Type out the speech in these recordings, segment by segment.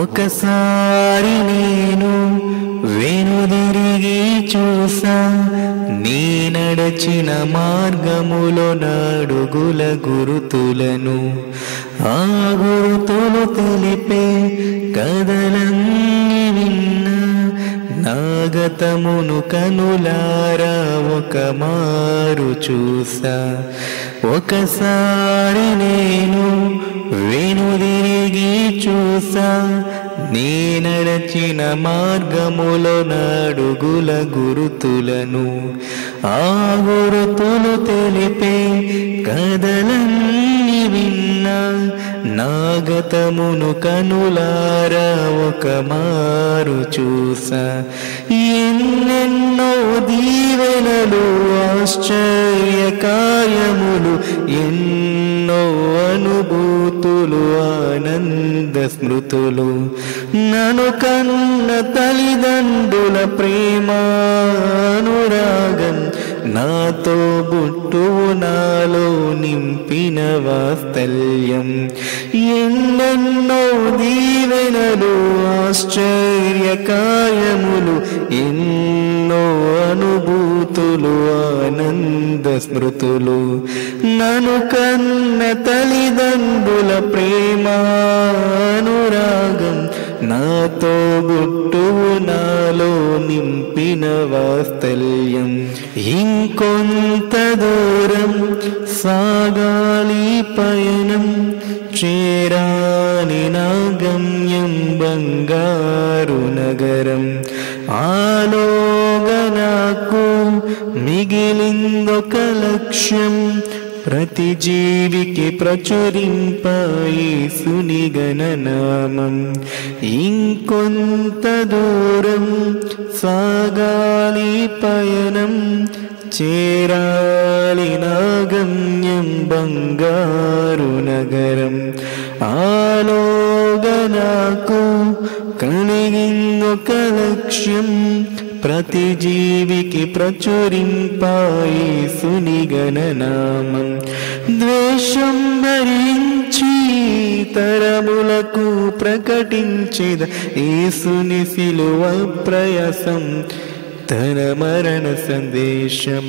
ఒకసారి నేను వెనుదిరిగి చూసా, నీ నడచిన మార్గములో నడుగుల గురుతులను. ఆ గురుతులు తెలిపే కథలన్నీ విన్నా, నాగతమును కనులారా ఒక మారు చూసా. ఒకసారి నేను వెనుదిరిగి చూసా, నీ నడచిన మార్గములో నడుగుల గురుతులను. ఆ గురుతులు తెలిపే కథలన్నీ విన్నా, నాగతమును కనులారా ఒక మారు చూసా. ఎన్నెన్నో దీవెనలు, ఆశ్చర్య కార్యములు, ఎన్నో అనుభూతులు, ఆనంద స్మృతులు. నన్ను కన్న తల్లిదండ్రుల ప్రేమానురాగం, నాతో బుట్టువు నాలో నింపిన వాత్సల్యం. ఎన్నెన్నో దీవెనలు, ఆశ్చర్య కార్యములు, ఎన్నో అనుభూతులు, ఆనంద స్మృతులు. నన్ను కన్న తల్లిదండ్రుల ప్రేమానురాగం, నాతో బుట్టువు నాలో నింపిన వాత్సల్యం. ఇంకొంత దూరం సాగాలి పయనం, చేరాని నా గమ్యం బంగారు నగరం. ఆలోగా నాకు మిగిలిందొక లక్ష్యం, ప్రతి జీవికి ప్రచురింప యేసుని గణనామం. ఇంకొంత దూరం సాగాలి పయనం, చేరాలి నా గమ్యం బంగారు నగరం. ఆలోగా నాకు కలిగిందొక లక్ష్యం, ప్రతి జీవికి ప్రచురింప యేసుని గణనామం. ద్వేషం భరించి తరములకు ప్రకటించేద యేసుని సిలువ ప్రయాసం, తన మరణ సందేశం.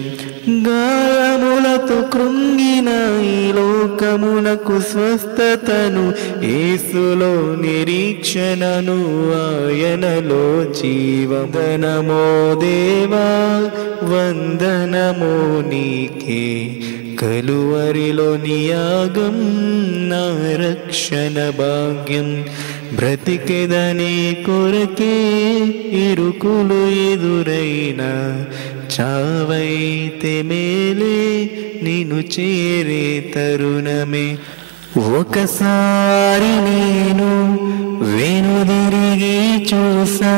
గాయములతో కృంగిన ఈ లోకమునకు స్వస్థతను, యేసులో నిరీక్షణను, ఆయనలో జీవనమో దేవా వందనమో నీకే. కలువరిలో నియాగం నా రక్షణ భాగ్యం, బ్రతికెదని కొరకే ఇరుకులు ఎదురైనా, చావైతే మేలే నిన్ను చేరే తరుణమే. ఒకసారి నేను వెనుదిరిగి చూసా,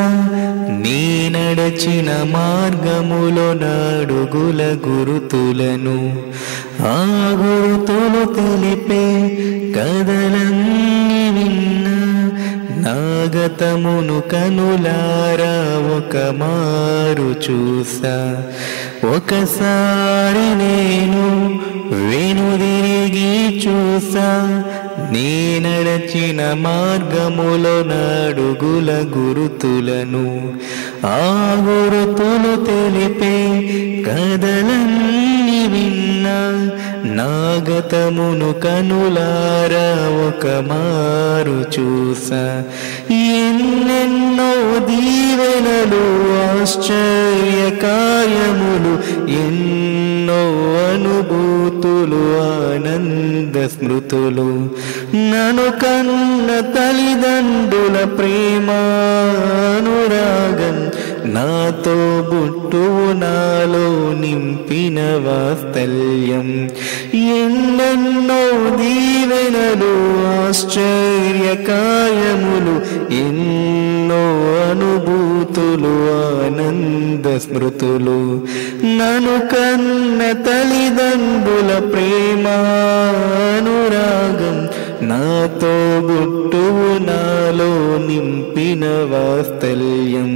నీ నడచిన మార్గములో నడుగుల గురుతులను. ఆ గురుతులు తెలిపే కథలన్నీ విన్నా, నాగతమును కనులారా ఒక మారు చూసా. ఒకసారి నేను వెనుదిరిగి చూసా, నీ నడచిన మార్గములో నడుగుల గురుతులను. ఆ గురుతులు తెలిపే కథలన్నీ విన్నా, నాగతమును కనులారా ఒక మారు చూసా. ఎన్నెన్నో దీవెనలు, ఆశ్చర్య కార్యములు, ఎన్నో అనుభూతులు, ఆనంద స్మృతులు. నన్ను కన్న తల్లిదండ్రుల ప్రేమానురాగం, నాతో బుట్టువు నాలో నింపిన వాత్సల్యం. ఎన్నెన్నో దీవెనలు, ఆశ్చర్య కార్యములు, ఎన్నో అనుభూతులు, ఆనంద స్మృతులు. నన్ను కన్న తల్లిదండ్రుల ప్రేమానురాగం, నాతో బుట్టువు నాలో నింపిన వాత్సల్యం.